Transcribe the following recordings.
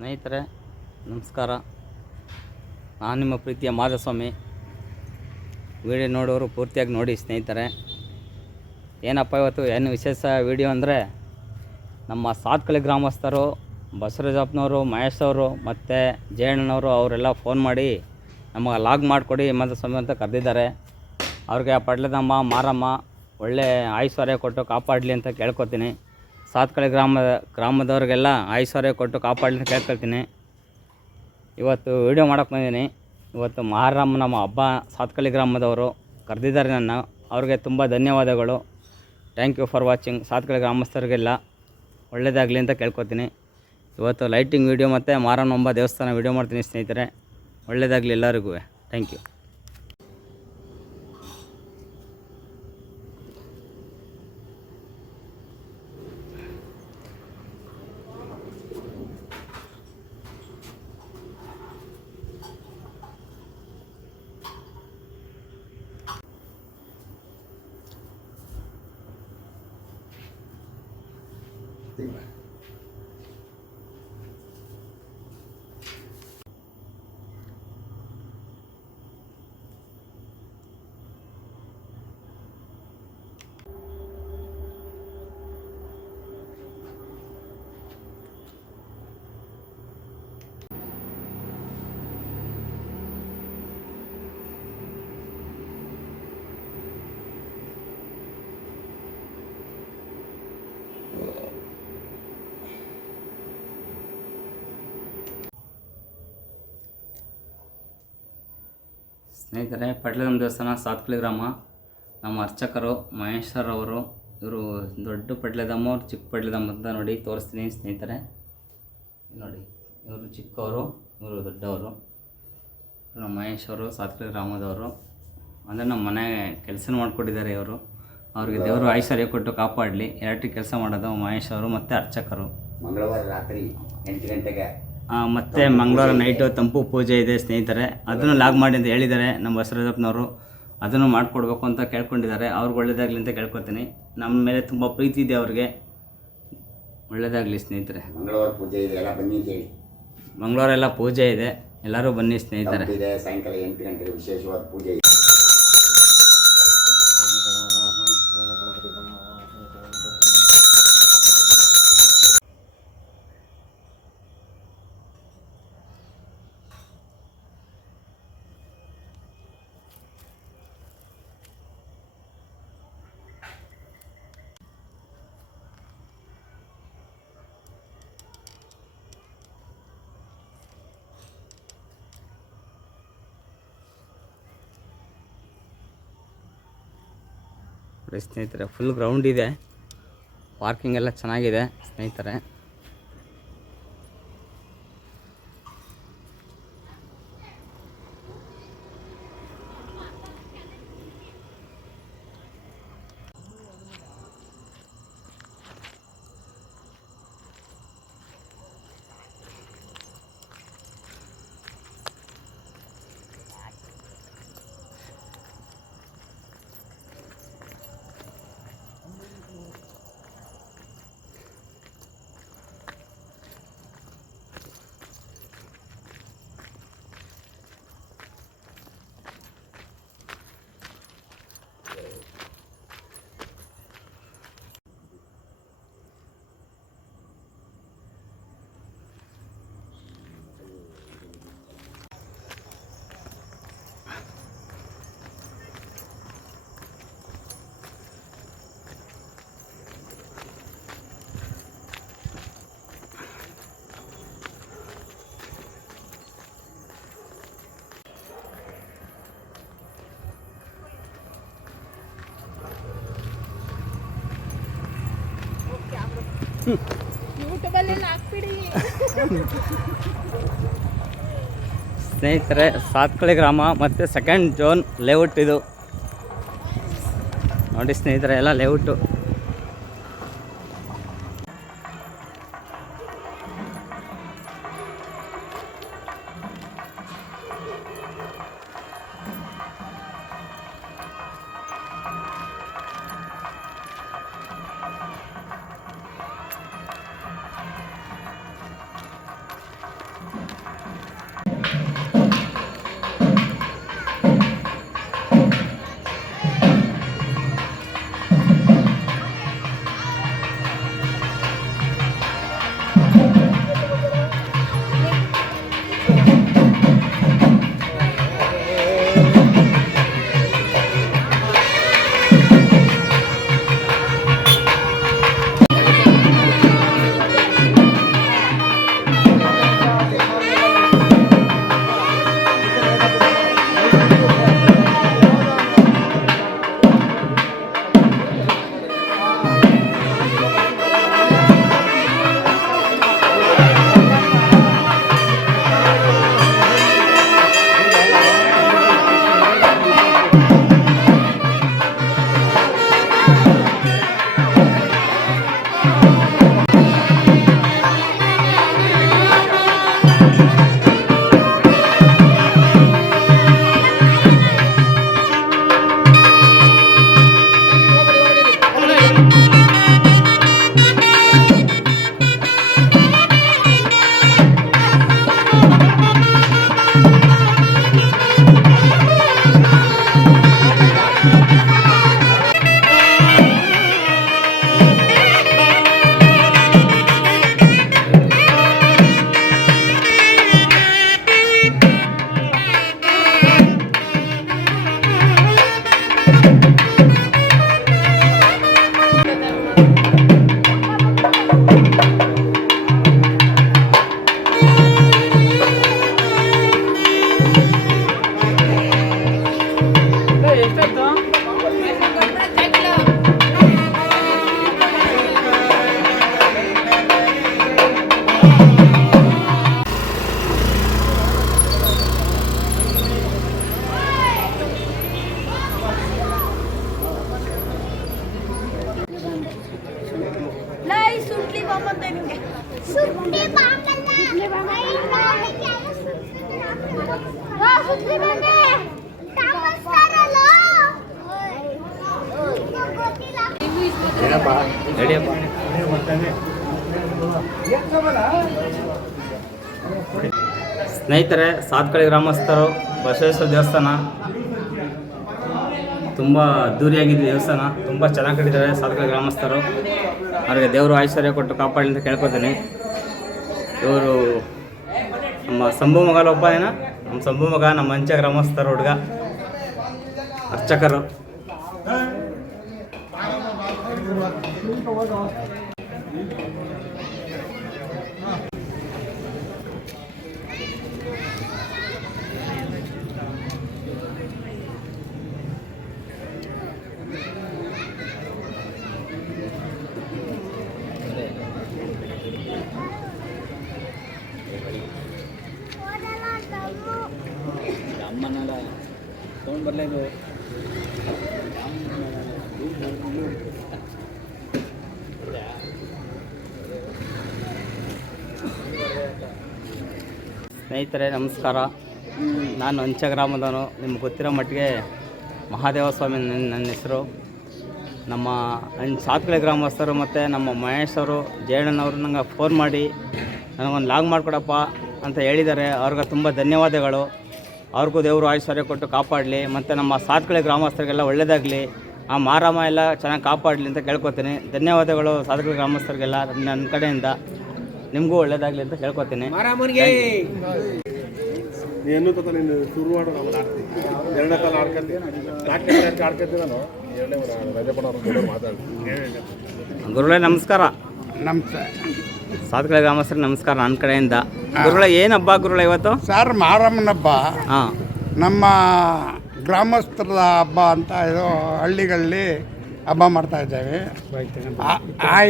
ಸ್ನೇಹಿತರೆ ನಮಸ್ಕಾರ. ನಾನು ನಿಮ್ಮ ಪ್ರೀತಿಯ ಮಾಧಸ್ವಾಮಿ. ವಿಡಿಯೋ ನೋಡೋರು ಪೂರ್ತಿಯಾಗಿ ನೋಡಿ ಸ್ನೇಹಿತರೆ. ಏನಪ್ಪ ಇವತ್ತು ಏನು ವಿಶೇಷ ವಿಡಿಯೋ ಅಂದರೆ, ನಮ್ಮ ಸಾತ್ಕಳಿ ಗ್ರಾಮಸ್ಥರು ಬಸವರಾಜಪ್ಪನವರು, ಮಹೇಶ್ ಅವರು ಮತ್ತು ಜಯಣ್ಣನವರು ಅವರೆಲ್ಲ ಫೋನ್ ಮಾಡಿ ನಮಗೆ ಲಾಗ್ ಮಾಡಿಕೊಡಿ ಮಾಧಸ್ವಾಮಿ ಅಂತ ಕರೆದಿದ್ದಾರೆ. ಅವ್ರಿಗೆ ಪಡ್ಲದಮ್ಮ ಮಾರಮ್ಮ ಒಳ್ಳೆ ಐಶ್ವರ್ಯ ಕೊಟ್ಟು ಕಾಪಾಡಲಿ ಅಂತ ಕೇಳ್ಕೊತೀನಿ. ಸಾತ್ಕಳಿ ಗ್ರಾಮದವ್ರಿಗೆಲ್ಲ ಐಶ್ವರ್ಯ ಕೊಟ್ಟು ಕಾಪಾಡಲಿ ಅಂತ ಕೇಳ್ಕೊಳ್ತೀನಿ. ಇವತ್ತು ವೀಡಿಯೋ ಮಾಡೋಕ್ಕೆ ಬಂದೀನಿ. ಇವತ್ತು ಮಾರಮ್ಮ ನಮ್ಮ ಹಬ್ಬ ಸಾತ್ಕಳಿ ಗ್ರಾಮದವರು ಕರೆದಿದ್ದಾರೆ ನನ್ನ. ಅವ್ರಿಗೆ ತುಂಬ ಧನ್ಯವಾದಗಳು. Thank you for watching. Satkali ಗ್ರಾಮಸ್ಥರಿಗೆಲ್ಲ ಒಳ್ಳೆಯದಾಗಲಿ ಅಂತ ಕೇಳ್ಕೊತೀನಿ. ಇವತ್ತು ಲೈಟಿಂಗ್ ವೀಡಿಯೋ ಮತ್ತು ಮಾರಮ್ಮ ದೇವಸ್ಥಾನ ವೀಡಿಯೋ ಮಾಡ್ತೀನಿ ಸ್ನೇಹಿತರೆ. ಒಳ್ಳೆಯದಾಗಲಿ ಎಲ್ಲರಿಗೂ. Thank you. ಸ್ನೇಹಿತರೆ, ಪಡ್ಲದಮ್ಮ ದೇವಸ್ಥಾನ ಸಾತ್ಕಳಿ ಗ್ರಾಮ. ನಮ್ಮ ಅರ್ಚಕರು ಮಹೇಶ್ವರವರು. ಇವರು ದೊಡ್ಡ ಪಡ್ಲದಮ್ಮ, ಅವ್ರು ಚಿಕ್ಕ ಪಡ್ಲದಮ್ಮ ಅಂತ ನೋಡಿ ತೋರಿಸ್ತೀನಿ ಸ್ನೇಹಿತರೆ. ನೋಡಿ, ಇವರು ಚಿಕ್ಕವರು, ಇವರು ದೊಡ್ಡವರು. ನಮ್ಮ ಮಹೇಶ್ವರು ಸಾತ್ಕಳಿ ಗ್ರಾಮದವರು. ಅಂದರೆ ನಮ್ಮ ಮನೆ ಕೆಲಸ ಮಾಡಿಕೊಟ್ಟಿದ್ದಾರೆ ಇವರು. ಅವ್ರಿಗೆ ದೇವರು ಐಶ್ವರ್ಯ ಕೊಟ್ಟು ಕಾಪಾಡಲಿ. ಎಲೆಕ್ಟ್ರಿಕ್ ಕೆಲಸ ಮಾಡೋದು ಮಹೇಶ್ವರು ಮತ್ತು ಅರ್ಚಕರು. ಮಂಗಳವಾರ ರಾತ್ರಿ 8 ಗಂಟೆಗೆ ಮತ್ತು ಮಂಗಳವಾರ ನೈಟು ತಂಪು ಪೂಜೆ ಇದೆ ಸ್ನೇಹಿತರೆ. ಅದನ್ನು ಲಾಗ್ ಮಾಡಿ ಅಂತ ಹೇಳಿದ್ದಾರೆ ನಮ್ಮ ಬಸವರಾಜಪ್ಪನವರು. ಅದನ್ನು ಮಾಡಿಕೊಡ್ಬೇಕು ಅಂತ ಕೇಳ್ಕೊಂಡಿದ್ದಾರೆ. ಅವ್ರಿಗೆ ಒಳ್ಳೆಯದಾಗಲಿ ಅಂತ ಕೇಳ್ಕೊತೀನಿ. ನಮ್ಮ ಮೇಲೆ ತುಂಬ ಪ್ರೀತಿ ಇದೆ ಅವ್ರಿಗೆ. ಒಳ್ಳೆಯದಾಗಲಿ ಸ್ನೇಹಿತರೆ. ಮಂಗಳವಾರ ಪೂಜೆ ಇದೆ, ಎಲ್ಲ ಬನ್ನಿ ಅಂತ ಹೇಳಿ. ಮಂಗಳವಾರ ಎಲ್ಲ ಪೂಜೆ ಇದೆ, ಎಲ್ಲರೂ ಬನ್ನಿ ಸ್ನೇಹಿತರೆ. ಸಾಯಂಕಾಲ 8 ಗಂಟೆಗೆ ವಿಶೇಷವಾದ ಪೂಜೆ ಇದೆ. ಸ್ನೇಹಿತರೆ, ಫುಲ್ ಗ್ರೌಂಡ್ ಇದೆ, ಪಾರ್ಕಿಂಗ್ ಎಲ್ಲ ಚೆನ್ನಾಗಿದೆ ಸ್ನೇಹಿತರೆ. ಸ್ನೇಹಿತರೆ, ಸಾತ್ಕಳಿ ಗ್ರಾಮ ಮತ್ತು ಸೆಕೆಂಡ್ ಝೋನ್ ಲೇಔಟ್ ಇದು ನೋಡಿ ಸ್ನೇಹಿತರೆ, ಎಲ್ಲ ಲೇಔಟು. ಸ್ನೇಹಿತರೆ, ಸಾತ್ಕಳಿ ಗ್ರಾಮಸ್ಥರು ಬಸವೇಶ್ವರ ದೇವಸ್ಥಾನ ತುಂಬ ಅದ್ದೂರಿಯಾಗಿದೆ. ದೇವಸ್ಥಾನ ತುಂಬ ಚೆನ್ನಾಗಿ ಕಟ್ಟಿದ್ದಾರೆ ಸಾತ್ಕಳಿ ಗ್ರಾಮಸ್ಥರು. ಅವರಿಗೆ ದೇವರು ಐಶ್ವರ್ಯ ಕೊಟ್ಟು ಕಾಪಾಡಲಿ ಅಂತ ಕೇಳ್ಕೊತೀನಿ. ಇವರು ನಮ್ಮ ಸಂಭು ಮಗಲ ಒಬ್ಬ ನಮ್ಮ ಸಂಭು ಮಗ, ನಮ್ಮ ಅಂಚೆ ಗ್ರಾಮಸ್ಥರ ಹುಡುಗ, ಅರ್ಚಕರು. ಅಮ್ಮನೆಲ್ಲ ತೊಗೊಂಡು ಬರಲೇದು. ಸ್ನೇಹಿತರೆ ನಮಸ್ಕಾರ. ನಾನು ಅಂಚೆ ಗ್ರಾಮದವನು. ನಿಮ್ಗೆ ಗೊತ್ತಿರೋ ಮಟ್ಟಿಗೆ ಮಹಾದೇವ ಸ್ವಾಮಿ ನನ್ನ ಹೆಸರು. ನಮ್ಮ ಸಾತ್ಕಳಿ ಗ್ರಾಮಸ್ಥರು ಮತ್ತು ನಮ್ಮ ಮಹೇಶ್ ಅವರು, ಜಯಣ್ಣನವರು ನಂಗೆ ಫೋನ್ ಮಾಡಿ ನನಗೊಂದು ಲಾಗ್ ಮಾಡಿಕೊಡಪ್ಪ ಅಂತ ಹೇಳಿದ್ದಾರೆ. ಅವ್ರಿಗೆ ತುಂಬ ಧನ್ಯವಾದಗಳು. ಅವ್ರಿಗೂ ದೇವರು ಐಶ್ವರ್ಯ ಕೊಟ್ಟು ಕಾಪಾಡಲಿ, ಮತ್ತು ನಮ್ಮ ಸಾತ್ಕಳಿ ಗ್ರಾಮಸ್ಥರಿಗೆಲ್ಲ ಒಳ್ಳೆಯದಾಗಲಿ, ಆ ಮಾರಮ್ಮ ಎಲ್ಲ ಚೆನ್ನಾಗಿ ಕಾಪಾಡಲಿ ಅಂತ ಕೇಳ್ಕೊತೀನಿ. ಧನ್ಯವಾದಗಳು ಸಾತ್ಕಳಿ ಗ್ರಾಮಸ್ಥರಿಗೆಲ್ಲ ನನ್ನ ಕಡೆಯಿಂದ. ನಿಮಗೂ ಒಳ್ಳೆಯದಾಗಲಿ ಅಂತ ಕೇಳ್ಕೊತೀನಿ. ನೀನು ನೀನು ಶುರು ಮಾಡು, ನಾವು ಆಡ್ತೀವಿ. ಎರಡನೇ ಕಾಲ ಆಡ್ಕೊತೀವಿ, ಆಡ್ಕೊತೀವಿ. ನಾನು ಎರಡನೇ ರಜಪಣ ಮಾತಾಡ್ತೀನಿ. ಗುರುಗಳೇ ನಮಸ್ಕಾರ. ನಮಸ್ತೆ. ಸಾತ್ಕಳಿ ಗ್ರಾಮಸ್ಥರಿಗೆ ನಮಸ್ಕಾರ ನನ್ನ ಕಡೆಯಿಂದ. ಗುರುಗಳೇ ಏನು ಹಬ್ಬ ಗುರುಗಳೇ ಇವತ್ತು? ಸರ್, ಮಾರಮ್ಮನ ಹಬ್ಬ ಹಾಂ, ನಮ್ಮ ಗ್ರಾಮಸ್ಥರ ಹಬ್ಬ ಅಂತ ಇದು ಹಳ್ಳಿಗಳಲ್ಲಿ ಹಬ್ಬ ಮಾಡ್ತಾಯಿದ್ದೇವೆ.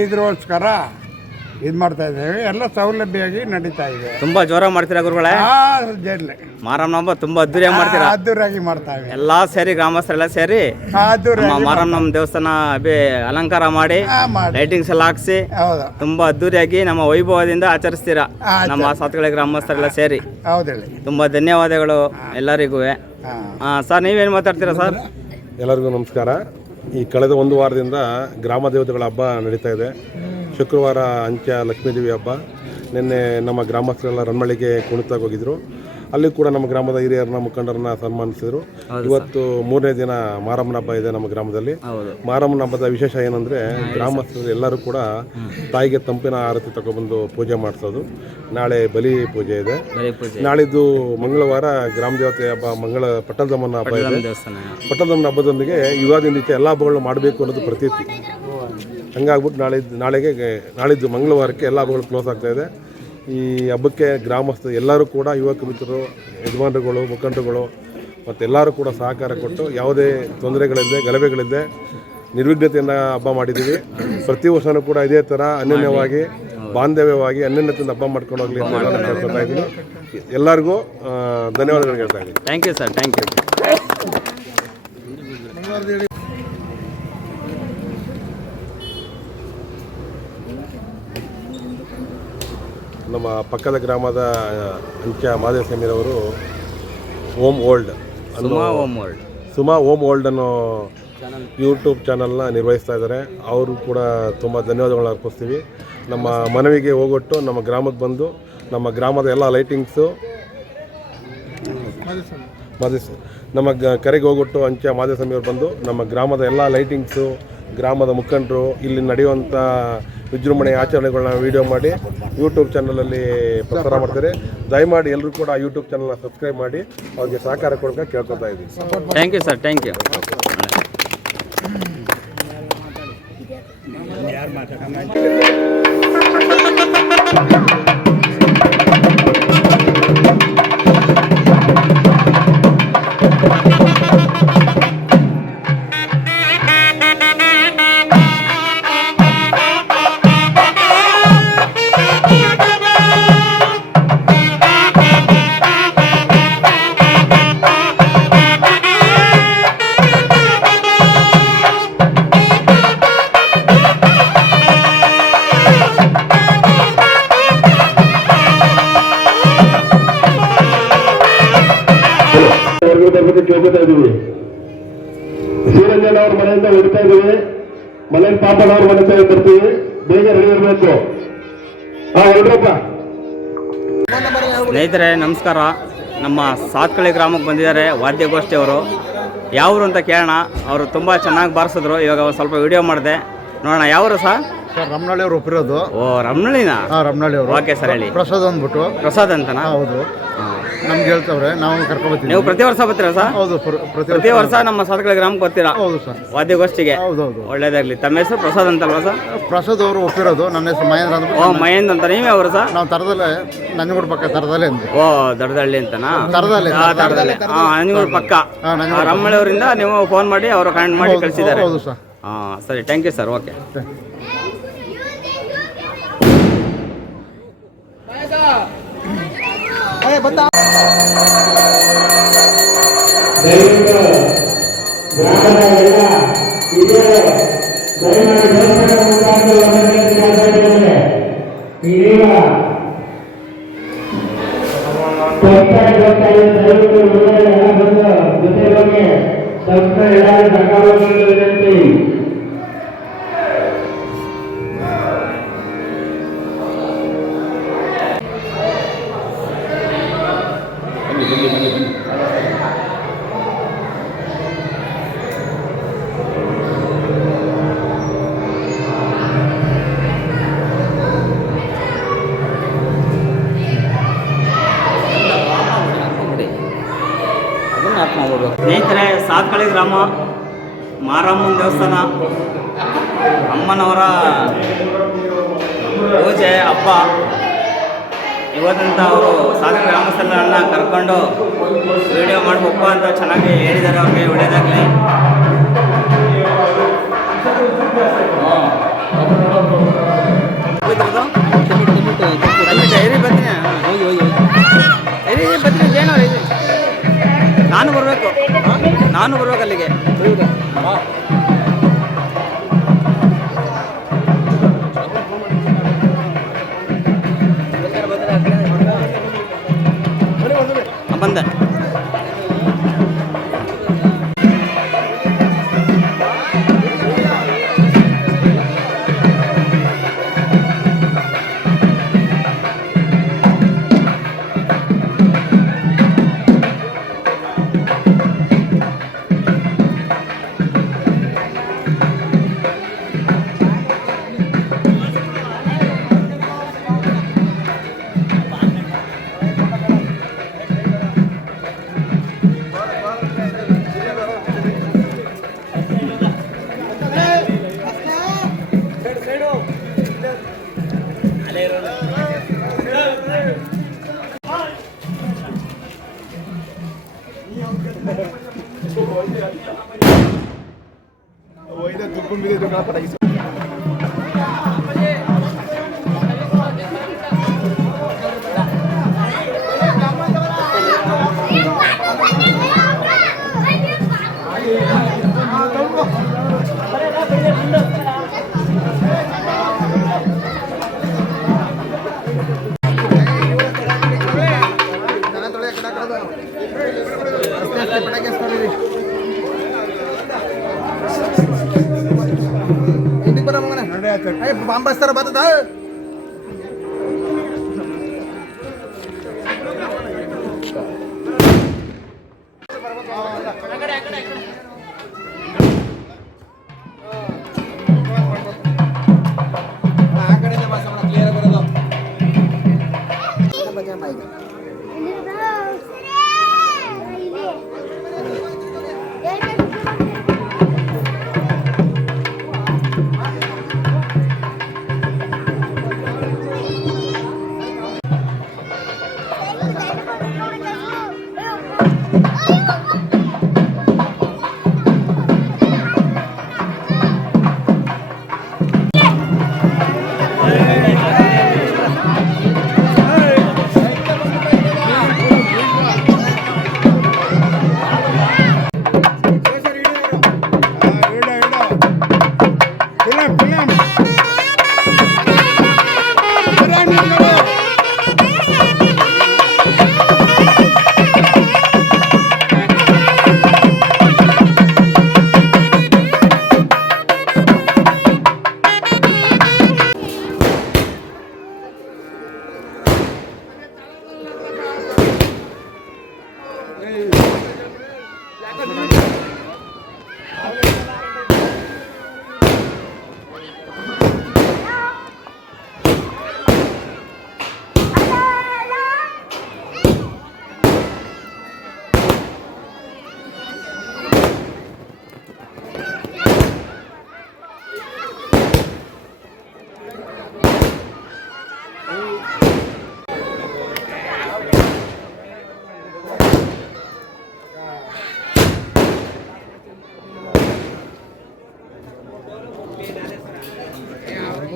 ಇದ್ರೋಸ್ಕರ ಇದು ಮಾಡ್ತಾಯಿದ್ದೇವೆ. ಎಲ್ಲ ಸೌಲಭ್ಯವಾಗಿ ನಡೀತಾ ಇದೆ. ತುಂಬ ಜೋರಾಗಿ ಮಾಡ್ತೀರಾ ಗುರುಗಳೇ? ಜೈಲಿ ಮಾರಮ್ಮನ ಹಬ್ಬ ತುಂಬ ಅದ್ದೂರಿಯಾಗಿ ಮಾಡ್ತೀರಾ? ಅದ್ದೂರಿಯಾಗಿ ಮಾಡ್ತಾವೆ. ಎಲ್ಲ ಸೇರಿ ಗ್ರಾಮಸ್ಥರೆಲ್ಲ ಸೇರಿ ಮಾರಮ್ಮನ ದೇವಸ್ಥಾನ ಅಲಂಕಾರ ಮಾಡಿ ಲೈಟಿಂಗ್ಸ್ ಎಲ್ಲ ಹಾಕ್ಸಿ ಹೌದು, ತುಂಬಾ ಅದ್ದೂರಿಯಾಗಿ ನಮ್ಮ ವೈಭವದಿಂದ ಆಚರಿಸ್ತೀರಾ ನಮ್ಮ ಸಾತ್ಕಳಿ ಗ್ರಾಮಸ್ಥರೆಲ್ಲ ಸೇರಿ. ಹೌದೇಳಿ. ತುಂಬಾ ಧನ್ಯವಾದಗಳು ಎಲ್ಲರಿಗೂ. ಸರ್, ನೀವೇನು ಮಾತಾಡ್ತೀರಾ ಸರ್? ಎಲ್ಲರಿಗೂ ನಮಸ್ಕಾರ. ಈ ಕಳೆದ ಒಂದು ವಾರದಿಂದ ಗ್ರಾಮ ದೇವತೆಗಳ ಹಬ್ಬ ನಡೀತಾ ಇದೆ. ಶುಕ್ರವಾರ ಅಂಚೆ ಲಕ್ಷ್ಮೀದೇವಿ ಹಬ್ಬ. ನಿನ್ನೆ ನಮ್ಮ ಗ್ರಾಮಸ್ಥರೆಲ್ಲ ರನ್ಮಳ್ಳಿಗೆ ಕುಣಿತಾಗಿ ಹೋಗಿದ್ರು. ಅಲ್ಲಿ ಕೂಡ ನಮ್ಮ ಗ್ರಾಮದ ಹಿರಿಯರನ್ನ ಮುಖಂಡರನ್ನ ಸನ್ಮಾನಿಸಿದ್ರು. ಇವತ್ತು 3ನೇ ದಿನ ಮಾರಮ್ಮನ ಹಬ್ಬ ಇದೆ ನಮ್ಮ ಗ್ರಾಮದಲ್ಲಿ. ಮಾರಮ್ಮನ ಹಬ್ಬದ ವಿಶೇಷ ಏನಂದರೆ, ಗ್ರಾಮಸ್ಥರು ಎಲ್ಲರೂ ಕೂಡ ತಾಯಿಗೆ ತಂಪಿನ ಆರತಿ ತಗೊಬಂದು ಪೂಜೆ ಮಾಡಿಸೋದು. ನಾಳೆ ಬಲಿ ಪೂಜೆ ಇದೆ. ನಾಳಿದ್ದು ಮಂಗಳವಾರ ಗ್ರಾಮ ದೇವತೆ ಹಬ್ಬ, ಪಟ್ಟದಮ್ಮನ ಹಬ್ಬ ಇದೆ. ಪಟ್ಟದಮ್ಮನ ಹಬ್ಬದೊಂದಿಗೆ ಯುಗಾದಿನಿಂದ ಎಲ್ಲ ಹಬ್ಬಗಳನ್ನು ಮಾಡಬೇಕು ಅನ್ನೋದು ಪ್ರತೀತಿ. ಹಂಗಾಗ್ಬಿಟ್ಟು ನಾಳಿದ್ದು ಮಂಗಳವಾರಕ್ಕೆ ಎಲ್ಲ ಹಬ್ಬಗಳು ಕ್ಲೋಸ್ ಆಗ್ತಾಯಿದೆ. ಈ ಹಬ್ಬಕ್ಕೆ ಗ್ರಾಮಸ್ಥರು ಎಲ್ಲರೂ ಕೂಡ, ಯುವಕ ಮಿತ್ರರು, ಯಜಮಾನರುಗಳು, ಮುಖಂಡರುಗಳು ಮತ್ತು ಎಲ್ಲರೂ ಕೂಡ ಸಹಕಾರ ಕೊಟ್ಟು ಯಾವುದೇ ತೊಂದರೆಗಳಿಲ್ಲದೆ, ಗಲಭೆಗಳಿಲ್ಲದೆ ನಿರ್ವಿಘ್ನತೆಯಿಂದ ಹಬ್ಬ ಮಾಡಿದ್ದೀವಿ. ಪ್ರತಿ ವರ್ಷವೂ ಕೂಡ ಇದೇ ಥರ ಅನ್ಯೋನ್ಯವಾಗಿ, ಬಾಂಧವ್ಯವಾಗಿ, ಅನ್ಯೋನ್ಯತೆಯಿಂದ ಹಬ್ಬ ಮಾಡ್ಕೊಂಡು ಹೋಗಲಿ ಅಂತ ನಾನು ಕೇಳ್ಕೊತಾ ಇದ್ದೀನಿ. ಎಲ್ಲರಿಗೂ ಧನ್ಯವಾದಗಳು ಹೇಳ್ತಾ ಇದ್ದೀನಿ. Thank you sir, thank you. ನಮ್ಮ ಪಕ್ಕದ ಗ್ರಾಮದ ಅಂಚೆ ಮಾದೇವ ಸ್ವಾಮಿರವರು ಓಮ್ ಓಲ್ಡ್ ಸುಮಾ ಓಮ್ ಓಲ್ಡ್ ಅನ್ನೋ ಯೂಟ್ಯೂಬ್ ಚಾನಲ್ನ ನಿರ್ವಹಿಸ್ತಾ ಇದ್ದಾರೆ. ಅವರು ಕೂಡ ತುಂಬ ಧನ್ಯವಾದಗಳನ್ನ ಅರ್ಪಿಸ್ತೀವಿ. ನಮ್ಮ ಮನವಿಗೆ ಹೋಗೊಟ್ಟು ನಮ್ಮ ಗ್ರಾಮಕ್ಕೆ ಬಂದು ನಮ್ಮ ಗ್ರಾಮದ ಎಲ್ಲ ಲೈಟಿಂಗ್ಸು ನಮ್ಮ ಕರೆಗೆ ಹೋಗೊಟ್ಟು ಅಂಚೆ ಮಾದೇವ ಸ್ವಾಮಿಯವರು ಬಂದು ನಮ್ಮ ಗ್ರಾಮದ ಎಲ್ಲ ಲೈಟಿಂಗ್ಸು, ಗ್ರಾಮದ ಮುಖಂಡರು, ಇಲ್ಲಿ ನಡೆಯುವಂಥ ವಿಜೃಂಭಣೆ ಆಚರಣೆಗಳನ್ನ ವಿಡಿಯೋ ಮಾಡಿ ಯೂಟ್ಯೂಬ್ ಚಾನಲಲ್ಲಿ ಪ್ರಸಾರ ಮಾಡ್ತಾರೆ. ದಯಮಾಡಿ ಎಲ್ಲರೂ ಕೂಡ ಯೂಟ್ಯೂಬ್ ಚಾನಲ್ನ ಸಬ್ಸ್ಕ್ರೈಬ್ ಮಾಡಿ ಅವ್ರಿಗೆ ಸಹಕಾರ ಕೊಡೋಕೆ ಕೇಳ್ಕೊತಾ ಇದ್ದೀವಿ. Thank you sir, thank you. ಬಗ್ಗೆ ಕೇಳ್ಕೊತಾ ಇದ್ದೀವಿ. ಶ್ರೀರಂಜನ್ ಅವ್ರ ಮನೆಯಿಂದ ಹೋಗ್ತಾ ಇದ್ದೀವಿ. ಮನೇಲಿ ಪಾಪಣ್ಣ ಅವ್ರ ಮನೆ ತಾಯಿ ಬರ್ತೀವಿ. ಬೇಗ ರೆಡಿ ಇರಬೇಕು. ಹೊರಡ್ರಪ್ಪ. ಸ್ನೇಹಿತರೆ ನಮಸ್ಕಾರ. ನಮ್ಮ ಸಾತ್ಕಳ್ಳಿ ಗ್ರಾಮಕ್ಕೆ ಬಂದಿದ್ದಾರೆ ವಾದ್ಯಗೋಷ್ಠಿಯವರು. ಯಾವರು ಅಂತ ಕೇಳೋಣ. ಅವರು ತುಂಬ ಚೆನ್ನಾಗಿ ಬಾರಿಸಿದ್ರು. ಇವಾಗ ಒಂದು ಸ್ವಲ್ಪ ವಿಡಿಯೋ ಮಾಡಿದೆ, ನೋಡೋಣ. ಯಾವರು ಸರ್? ರಮನಳ್ಳಿ ಅವ್ರು ಒಪ್ಪಿರೋದು. ಓ, ರಮನಳ್ಳಿನಾ? ರಮನಳ್ಳಿ ಅವರು. ಓಕೆ ಸರ್, ಹೇಳಿ. ಪ್ರಸಾದ್ ಅಂದ್ಬಿಟ್ಟು. ಪ್ರಸಾದ್ ಅಂತನಾ? ಹೌದು, ನಮ್ಗೆ ಹೇಳ್ತವ್ರೆ, ನಾವು ಕರ್ಕೊಬತ್ತೀವಿ. ನೀವು ಪ್ರತಿ ವರ್ಷ ಬರ್ತೀರಾ ಸರ್? ಹೌದು, ಪ್ರತಿ ವರ್ಷ ನಮ್ಮ ಸಾತ್ಕಳ್ಳಿ ಗ್ರಾಮಕ್ಕೆ ಬರ್ತೀರಾ? ಹೌದು ಸರ್. ವಾದ್ಯಗೋಷ್ಠಿಗೆ? ಹೌದೌದು. ಒಳ್ಳೇದಾಗಲಿ. ತಮ್ಮ ಹೆಸರು ಪ್ರಸಾದ್ ಅಂತಲ್ವಾ ಸರ್? ಪ್ರಸಾದ್ ಅವರು ಒಪ್ಪಿರೋದು. ನನ್ನ ಹೆಸರು ಮಹೇಂದ್ರ ಅಂತ. ಓ, ಮಹೇಂದ್ರ ಅಂತ. ನೀವೇ ಅವರು ಸರ್? ನಾವು ತರದಲ್ಲೇ, ನಂಜನಗೂಡು ಪಕ್ಕ ತರದಲ್ಲೇ ಅಂದ್ವಿ. ಓ, ದಡದಳ್ಳಿ ಅಂತನಾ? ತರದಲ್ಲೇ. ತರದಳ್ಳಿ. ನಂಜನಗೂಡು ಪಕ್ಕ. ರಮಣಿ ಅವರಿಂದ ನೀವು ಫೋನ್ ಮಾಡಿ ಅವರು ಕಾಂಟ್ಯಾಕ್ಟ್ ಮಾಡಿ ಕಳಿಸಿದ್ದಾರೆ. ಹೌದು ಸರ್. ಸರಿ, ಥ್ಯಾಂಕ್ ಯು ಸರ್. ಓಕೆ. ಸ್ನೇಹಿತರೆ, ಸಾತ್ಕಳ್ಳಿ ಗ್ರಾಮ ಮಾರಮ್ಮನ ದೇವಸ್ಥಾನ, ಅಮ್ಮನವರ ಪೂಜೆ ಹಬ್ಬ ಇವತ್ತಂತ ಅವರು ಸಾತ್ಕಳ್ಳಿ ಗ್ರಾಮಸ್ಥರನ್ನ ಕರ್ಕೊಂಡು ವಿಡಿಯೋ ಮಾಡಬೇಕು ಅಂತ ಚೆನ್ನಾಗಿ ಹೇಳಿದ್ದಾರೆ. ಅವ್ರಿಗೆ ಒಳ್ಳೆಯದಾಗಲಿ. ನಾನು ಬರ್ಬೇಕು ಅಲ್ಲಿಗೆ. ಬಂದೆ. ಬಾಂಬಸ್ತಾರ ಬರ್ತದ.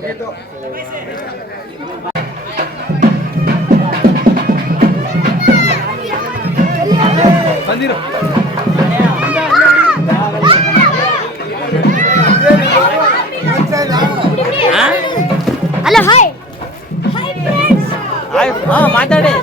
ಹಲೋ ಹಾಯ್ ಹಾಯ್ ಫ್ರೆಂಡ್ಸ್ ಮಾತಾಡಿ.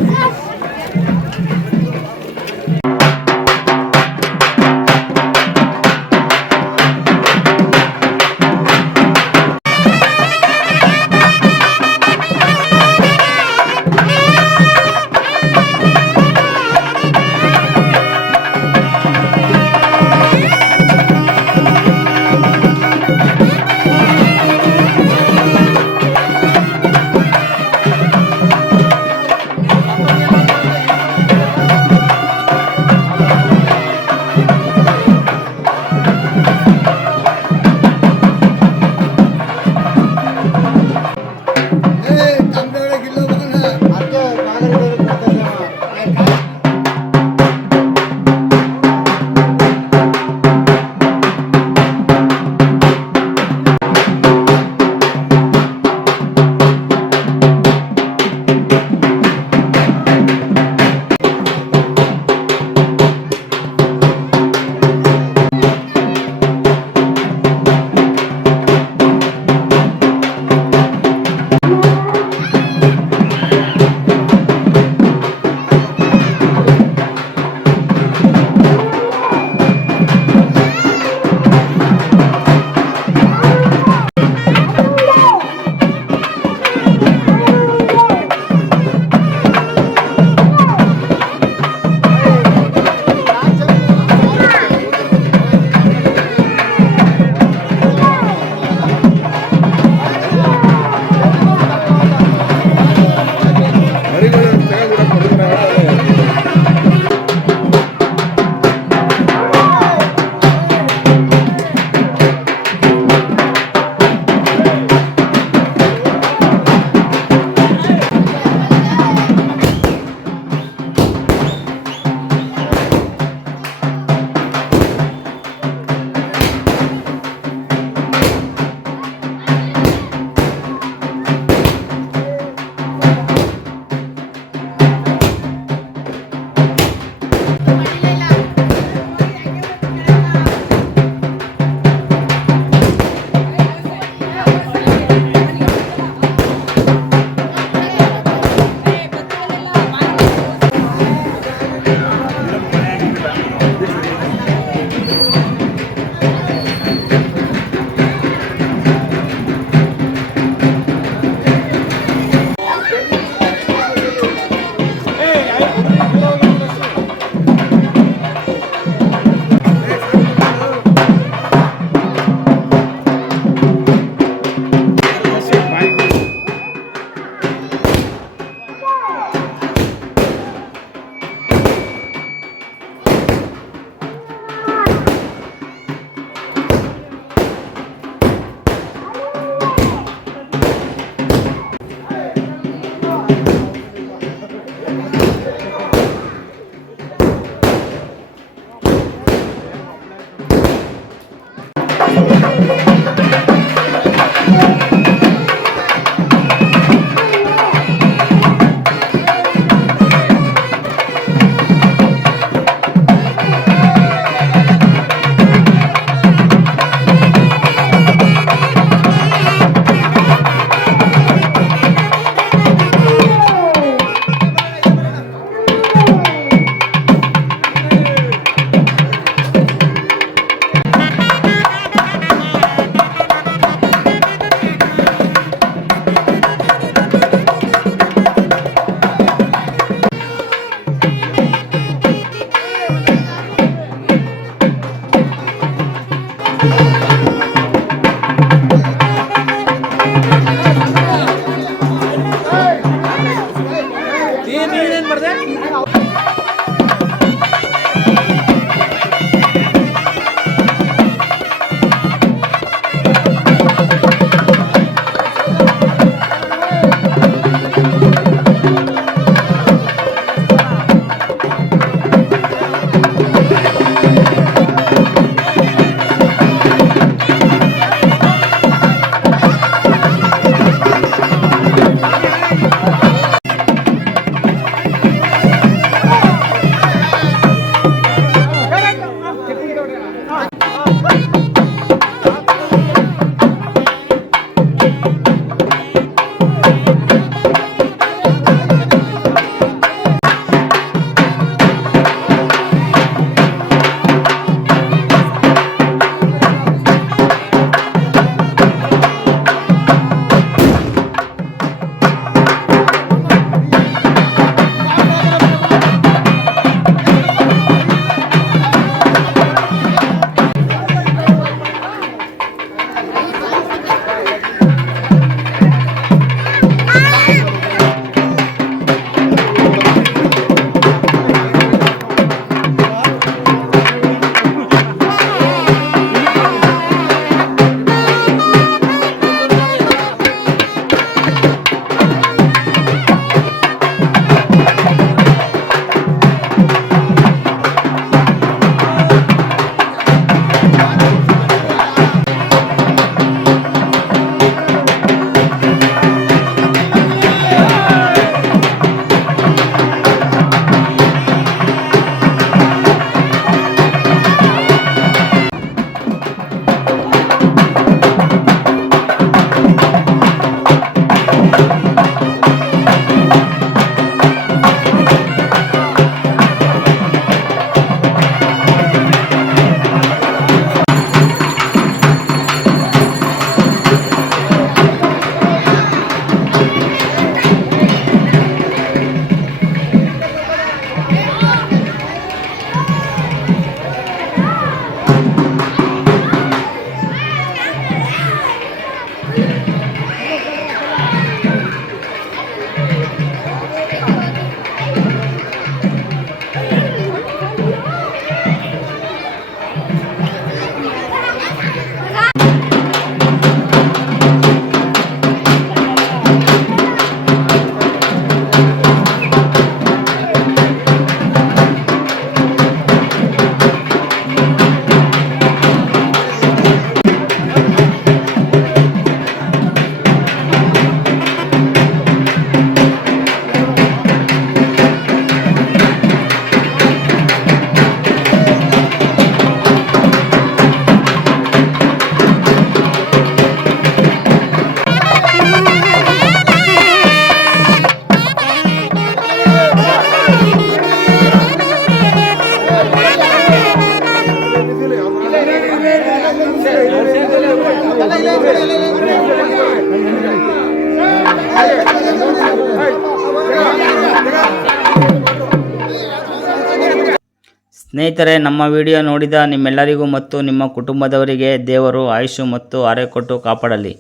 ಸ್ನೇಹಿತರೆ, ನಮ್ಮ ವಿಡಿಯೋ ನೋಡಿದ ನಿಮ್ಮೆಲ್ಲರಿಗೂ ಮತ್ತು ನಿಮ್ಮ ಕುಟುಂಬದವರಿಗೆ ದೇವರು ಆಯುಷ್ಯ ಮತ್ತು ಆರೋಗ್ಯ ಕೊಟ್ಟು ಕಾಪಾಡಲಿ.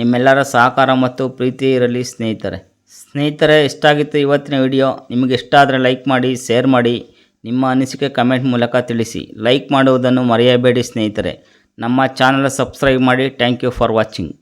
ನಿಮ್ಮೆಲ್ಲರ ಸಹಕಾರ ಮತ್ತು ಪ್ರೀತಿ ಇರಲಿ ಸ್ನೇಹಿತರೆ. ಇಷ್ಟ ಆಗಿತ್ತು ಇವತ್ತಿನ ವಿಡಿಯೋ. ನಿಮಗೆ ಇಷ್ಟ ಆದರೆ ಲೈಕ್ ಮಾಡಿ, ಶೇರ್ ಮಾಡಿ, ನಿಮ್ಮ ಅನಿಸಿಕೆ ಕಮೆಂಟ್ ಮೂಲಕ ತಿಳಿಸಿ. ಲೈಕ್ ಮಾಡುವುದನ್ನು ಮರೆಯಬೇಡಿ ಸ್ನೇಹಿತರೆ. ನಮ್ಮ ಚಾನಲ್ ಸಬ್ಸ್ಕ್ರೈಬ್ ಮಾಡಿ. Thank you for watching.